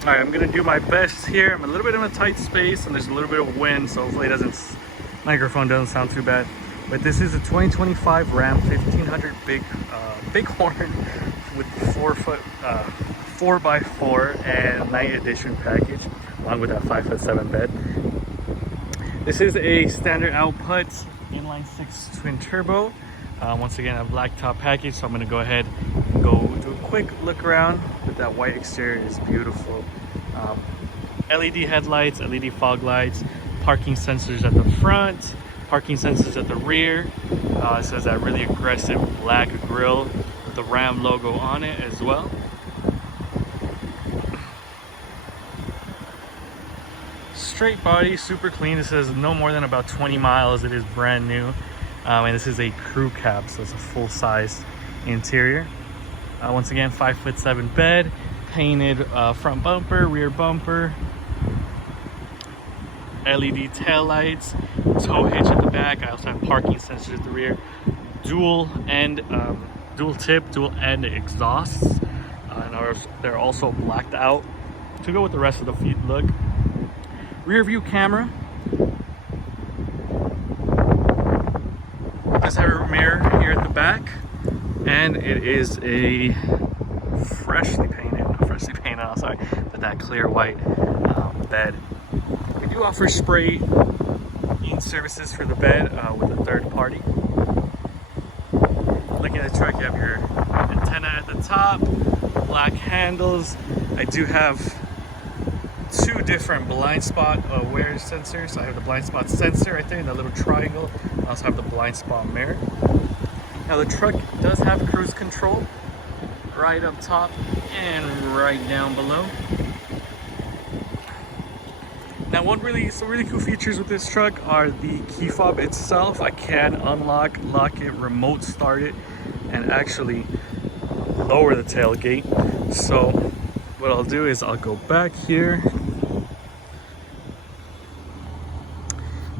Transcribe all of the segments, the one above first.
All right, I'm gonna do my best here. I'm a little bit in a tight space and there's a little bit of wind, so hopefully it doesn't, microphone doesn't sound too bad. But this is a 2025 Ram 1500 big horn with 4x4 and night edition package, along with that 5'7" bed. This is a standard output inline 6 twin turbo. Once again, a black top package, so I'm going to go ahead and go do a quick look around. But that white exterior is beautiful. LED headlights, LED fog lights, parking sensors at the front, parking sensors at the rear. It says that really aggressive black grille with the Ram logo on it as well. Straight body, super clean. This is no more than about 20 miles. It is brand new. And this is a crew cab, so it's a full-size interior. Once again, 5'7" bed, painted front bumper, rear bumper, LED tail lights, tow hitch at the back. I also have parking sensors at the rear, dual tip, dual end exhausts, and they're also blacked out to go with the rest of the look. Rear view camera. Does have a mirror here at the back, and it is a freshly painted, but that clear white bed. We do offer spray in services for the bed with a third party. Looking at the truck, you have your antenna at the top, black handles. I do have two different blind spot aware sensors. I have the blind spot sensor right there in that little triangle. I also have the blind spot mirror. Now the truck does have cruise control right up top and right down below. Now some really cool features with this truck are the key fob itself. I can unlock, lock it, remote start it, and actually lower the tailgate. So what I'll do is I'll go back here.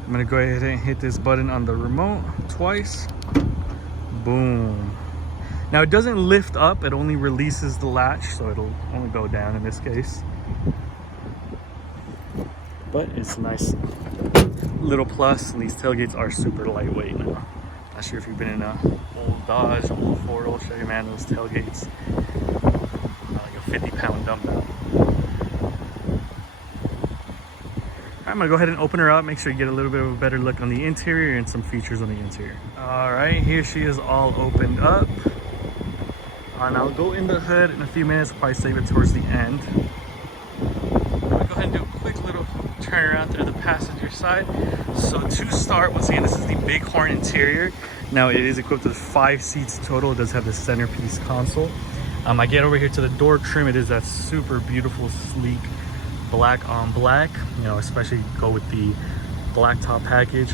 I'm gonna go ahead and hit this button on the remote twice. Boom. Now it doesn't lift up, it only releases the latch, so it'll only go down in this case. But it's a nice little plus, and these tailgates are super lightweight now. Not sure if you've been in a old Dodge, old Ford, old Chevy, man, those tailgates, like a 50-pound dumbbell. I'm gonna go ahead and open her up, make sure you get a little bit of a better look on the interior and some features on the interior. All right, here she is all opened up. And I'll go in the hood in a few minutes, probably save it towards the end. I'm gonna go ahead and do a quick little turn around through the passenger side. So to start, once again, this is the Bighorn interior. Now it is equipped with 5 seats total. It does have the centerpiece console. I get over here to the door trim. It is that super beautiful, sleek, black on black, you know, especially go with the black top package.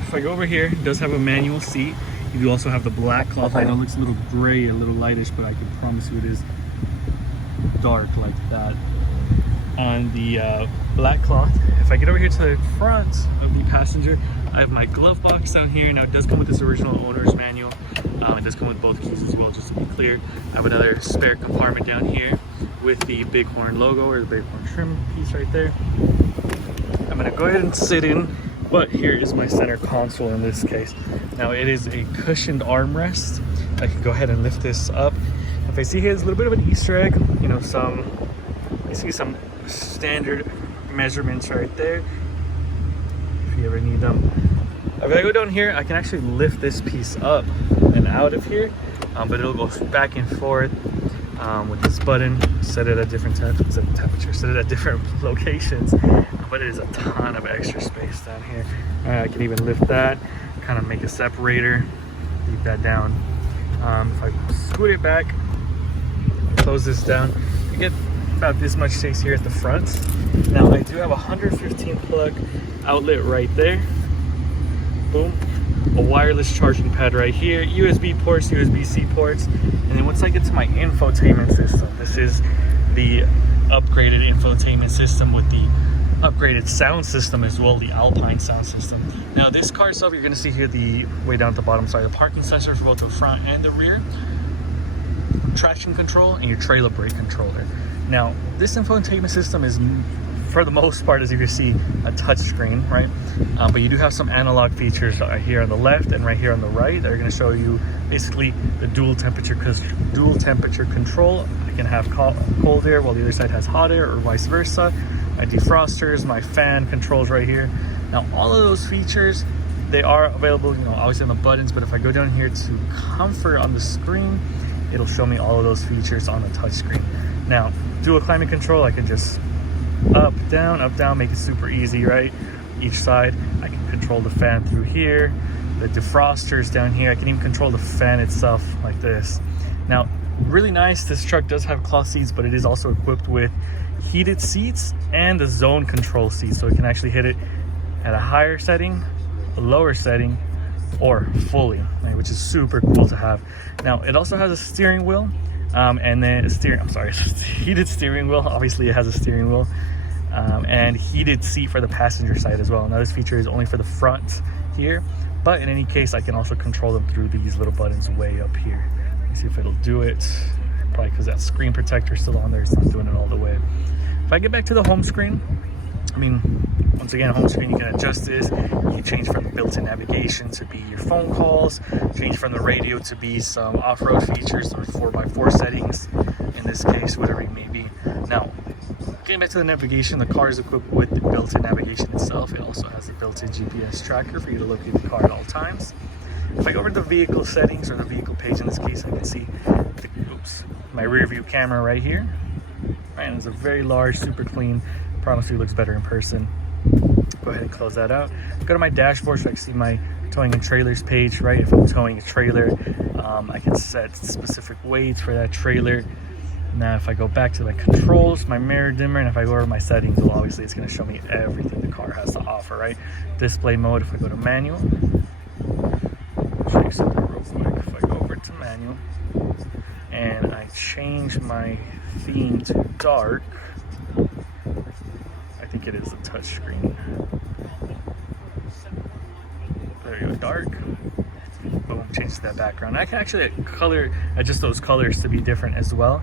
If I go over here, it does have a manual seat. You do also have the black cloth. I know it looks a little gray, a little lightish, but I can promise you it is dark like that on the black cloth. If I get over here to the front of the passenger, I have my glove box down here. Now it does come with this original owner's manual. It does come with both keys as well, just to be clear. I have another spare compartment down here with the Bighorn logo, or the Bighorn trim piece right there. I'm gonna go ahead and sit in, but here is my center console in this case. Now it is a cushioned armrest. I can go ahead and lift this up. If I see here, there's a little bit of an Easter egg, you know, I see some standard measurements right there, if you ever need them. If I go down here, I can actually lift this piece up and out of here, but it'll go back and forth with this button. Set it at different temperature, set it at different locations, but it is a ton of extra space down here. I can even lift that, kind of make a separator, leave that down. If I scoot it back, close this down, you get about this much space here at the front. Now I do have a 115 plug outlet right there. Boom. A wireless charging pad right here, USB ports, USB-C ports, and then once I get to my infotainment system, this is the upgraded infotainment system with the upgraded sound system as well, the Alpine sound system. Now this car itself, you're going to see here the way down at the bottom, sorry, the parking sensor for both the front and the rear. traction control and your trailer brake controller. Now, this infotainment system is, for the most part, as you can see, a touch screen, right? But you do have some analog features right here on the left and right here on the right that are going to show you basically the dual temperature control. I can have cold air while the other side has hot air, or vice versa. My defrosters, my fan controls right here. Now, all of those features, they are available, you know, obviously on the buttons, but if I go down here to comfort on the screen, it'll show me all of those features on the touch screen. Now, dual climate control, I can just up, down, make it super easy, right? Each side, I can control the fan through here, the defrosters down here. I can even control the fan itself like this. Now, really nice, this truck does have cloth seats, but it is also equipped with heated seats and the zone control seats. So it can actually hit it at a higher setting, a lower setting, or fully, right, which is super cool to have. Now, it also has a steering wheel. And then heated steering wheel. Obviously it has a steering wheel, and heated seat for the passenger side as well. Now, this feature is only for the front here, but in any case, I can also control them through these little buttons way up here. Let me see if it'll do it. Probably because that screen protector is still on there, it's not doing it all the way. If I get back to the home screen, I mean, once again, home screen, you can adjust this. You can change from the built-in navigation to be your phone calls, change from the radio to be some off-road features or 4x4 settings, in this case, whatever it may be. Now, getting back to the navigation, the car is equipped with the built-in navigation itself. It also has the built-in GPS tracker for you to locate the car at all times. If I go over to the vehicle settings, or the vehicle page in this case, I can see my rear view camera right here. Right, and it's a very large, super clean. Promise you, it looks better in person. Go ahead and close that out. Go to my dashboard so I can see my towing and trailers page, right? If I'm towing a trailer, I can set specific weights for that trailer. Now, if I go back to my controls, my mirror dimmer, and if I go over my settings, well, obviously it's going to show me everything the car has to offer, right? Display mode, if I go to manual, I'll show you something real quick. If I go over to manual and I change my theme to dark, I think it is a touch screen. There you go, dark. Boom, change that background. I can actually adjust those colors to be different as well.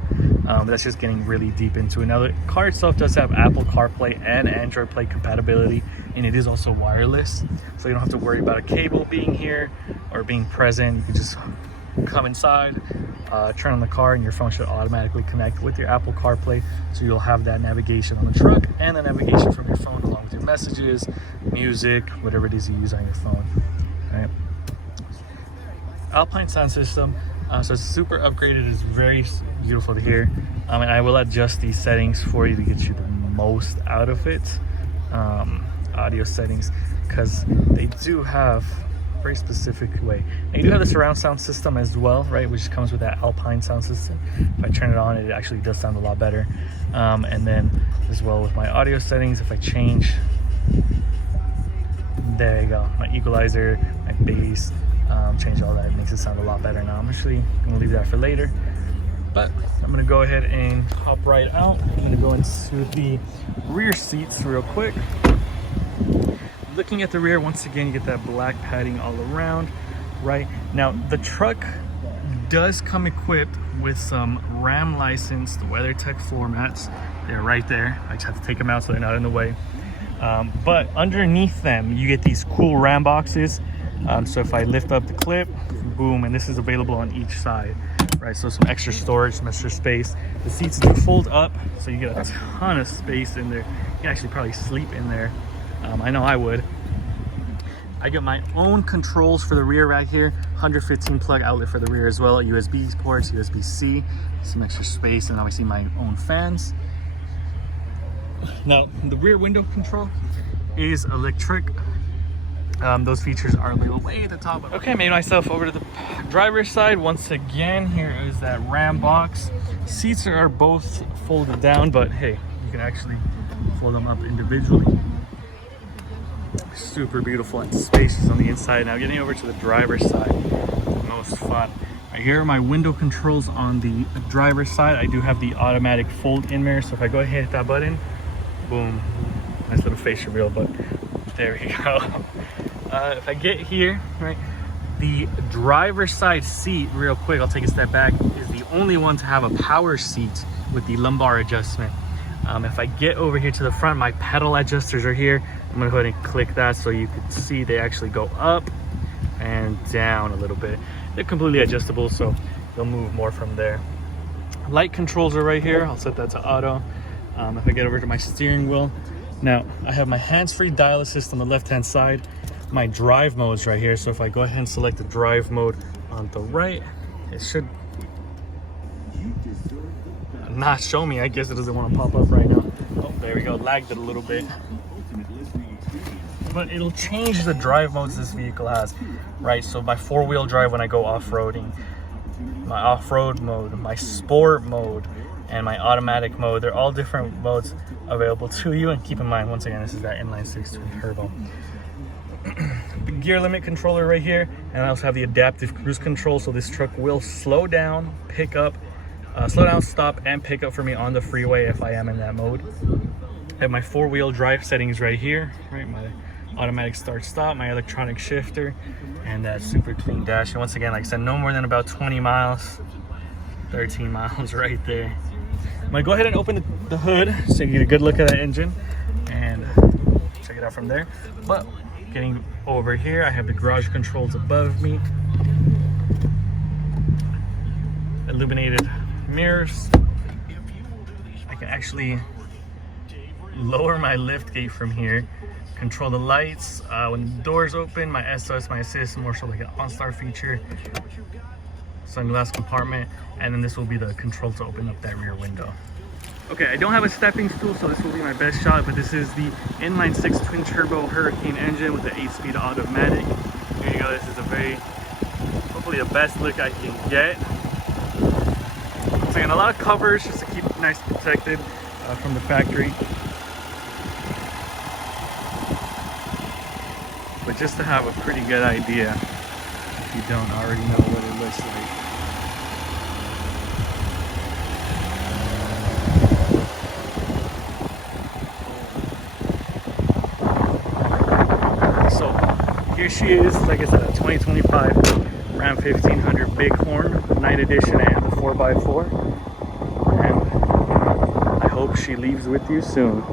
That's just getting really deep into it. Now, the car itself does have Apple CarPlay and Android Play compatibility, and it is also wireless. So you don't have to worry about a cable being here or being present. You can just come inside, turn on the car, and your phone should automatically connect with your Apple CarPlay, so you'll have that navigation on the truck and the navigation from your phone, along with your messages, music, whatever it is you use on your phone. Right? Alpine sound system, so it's super upgraded. It's very beautiful to hear, and I will adjust these settings for you to get you the most out of it. Audio settings, because they do have very specific way. And you do have the surround sound system as well, right, which comes with that Alpine sound system. If I turn it on, it actually does sound a lot better. And then as well with my audio settings, if I change, there you go, my equalizer, my bass, change all that, it makes it sound a lot better. Now I'm actually gonna leave that for later, but I'm gonna go ahead and hop right out. I'm gonna go into the rear seats real quick. Looking at the rear, once again, you get that black padding all around, right? Now, the truck does come equipped with some Ram licensed WeatherTech floor mats. They're right there. I just have to take them out so they're not in the way. But underneath them, you get these cool Ram boxes. So if I lift up the clip, boom, and this is available on each side, right? So some extra storage, some extra space. The seats do fold up, so you get a ton of space in there. You can actually probably sleep in there. I know I would. I get my own controls for the rear right here. 115 plug outlet for the rear as well. USB ports, USB-C, some extra space, and obviously my own fans. Now, the rear window control is electric. Those features are available way at the top. Okay, made myself over to the driver's side. Once again, here is that Ram box. Seats are both folded down, but hey, you can actually fold them up individually. Super beautiful and spacious on the inside. Now getting over to the driver's side, the most fun. Right here are my window controls on the driver's side. I do have the automatic fold in mirror, so if I go ahead and hit that button, boom, nice little face reveal, but there we go. If I get here, right, the driver's side seat, real quick, I'll take a step back, is the only one to have a power seat with the lumbar adjustment. If I get over here to the front, my pedal adjusters are here. I'm gonna go ahead and click that so you can see they actually go up and down a little bit. They're completely adjustable, so they'll move more from there. Light controls are right here. I'll set that to auto. If I get over to my steering wheel, now I have my hands-free dial assist on the left-hand side. My drive mode is right here, so if I go ahead and select the drive mode on the right, it should not show me. I guess it doesn't want to pop up right now. Oh, there we go. Lagged it a little bit. But it'll change the drive modes this vehicle has, right? So my four-wheel drive when I go off-roading, my off-road mode, my sport mode, and my automatic mode. They're all different modes available to you. And keep in mind, once again, this is that inline six twin turbo. The gear limit controller right here, and I also have the adaptive cruise control, so this truck will slow down, pick up, slow down, stop, and pick up for me on the freeway if I am in that mode. I have my four-wheel drive settings right here, right? My automatic start stop, my electronic shifter, and that super clean dash. And once again, like I said, no more than about 20 miles, 13 miles right there. I'm gonna go ahead and open the hood so you can get a good look at that engine and check it out from there. But getting over here, I have the garage controls above me, illuminated mirrors. I can actually lower my lift gate from here, control the lights. When the doors open, my SOS, my assist, more so like an OnStar feature. Sunglass compartment, and then this will be the control to open up that rear window. Okay, I don't have a stepping stool, so this will be my best shot, but this is the inline six twin turbo Hurricane engine with the 8-speed automatic. Here you go. This is a very, hopefully the best look I can get. So again, a lot of covers just to keep it nice and protected from the factory. But just to have a pretty good idea, if you don't already know what it looks like. So here she is, like I said, a 2025 Ram 1500 Bighorn, Night Edition, and the 4x4. And I hope she leaves with you soon.